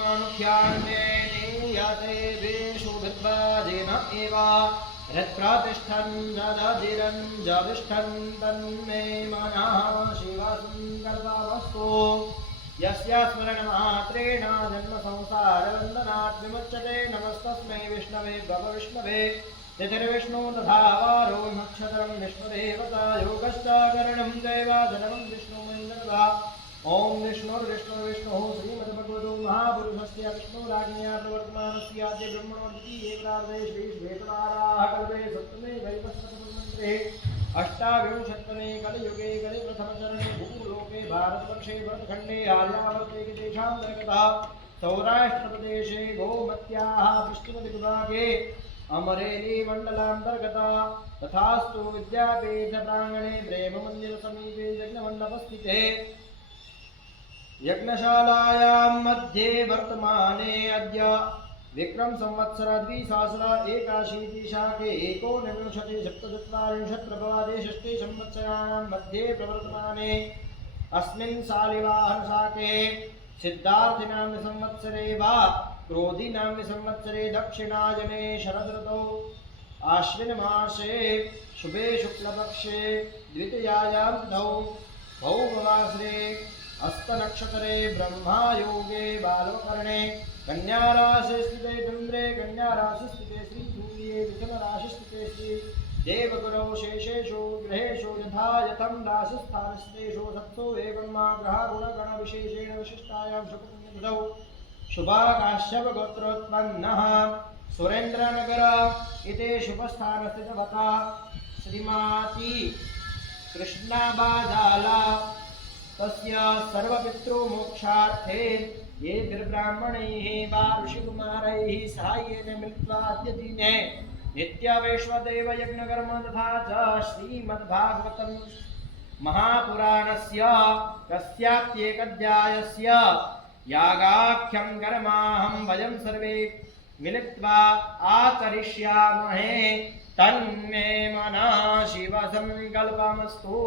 ब्रह्मानुख्यान्ये नीयते वेषु विद्वाजेन एव। यस्य स्मरणमात्रेण जन्मसंसारवन्दनात् विमुच्यते नमस्तस्मै विष्णवे भवविष्णवे तिथिर्विष्णु तथा वारो नक्षत्रं विष्णुदेवता योगश्च करणं दैवाधनं विष्णुमिन्द्रदा ॐ विष्णुर्विष्णुर्विष्णुः। महापुरुषस्य विष्णुराज्ञया प्रवर्तमानस्याद्य ब्रह्मणो द्वितीयेकादे श्रीश्वेतवाराः कल्पे सप्तमे अष्टाविंशत्तमे कलियुगे कलिप्रथमचरणे भूलोके भारतवर्षे भरतखण्डे आर्यावर्ते सौराष्ट्रप्रदेशे गोमत्याः पश्चिमदिग्भागे अमरेली मण्डलान्तर्गता, तथास्तु विद्यापीठप्राङ्गणे प्रेममन्दिरसमीपे यज्ञमण्डपस्थिते। यज्ञशालायां मध्ये वर्तमाने अद्य विक्रम संवत्सर द्विसहस्र एकाशीतिशाके एकोनविंशति सप्तचत्वारिंशत् प्रभवादे संवत्सराणां मध्ये प्रवर्तमाने। अस्मिन् शालिवाहनशाके संवत्सरे वा क्रोधिनां संवत्सरे दक्षिणायने शरदृतौ आश्विनमासे शुभे शुक्लपक्षे द्वितीयायां तिथौ। भौमवासरे हस्तनक्षत्रे ब्रह्मायोगे बालवकर्णे कन्याराशि स्थिते चन्द्रे कन्याराशि स्थिते श्रीसूर्ये मिथुनराशि स्थिते श्री देवगुरौ शेषेषु ग्रहेषु यथा यथं राशिस्थानस्तेषु सत्सु एवं मा ग्रहगुणगणविशेषेण विशिष्टायां शुभपुण्यतिथौ शुभाकाश्यपगोत्रोत्पन्नः। सुरेन्द्रनगर इति शुभस्थानस्थितवता। श्रीमाती कृष्णाबाजाला तस्य सर्वपितृमोक्षार्थे ये ब्राह्मणैः वा ऋषिकुमारैः साहाय्येन मिलित्वा अद्य दिने नित्यवैश्वदेवयज्ञकर्म तथा च श्रीमद्भागवतं महापुराणस्य कस्याप्येकध्यायस्य यागाख्यं कर्माहं वयं सर्वे मिलित्वा आचरिष्यामहे तन्मे मनः शिवसङ्कल्पमस्तु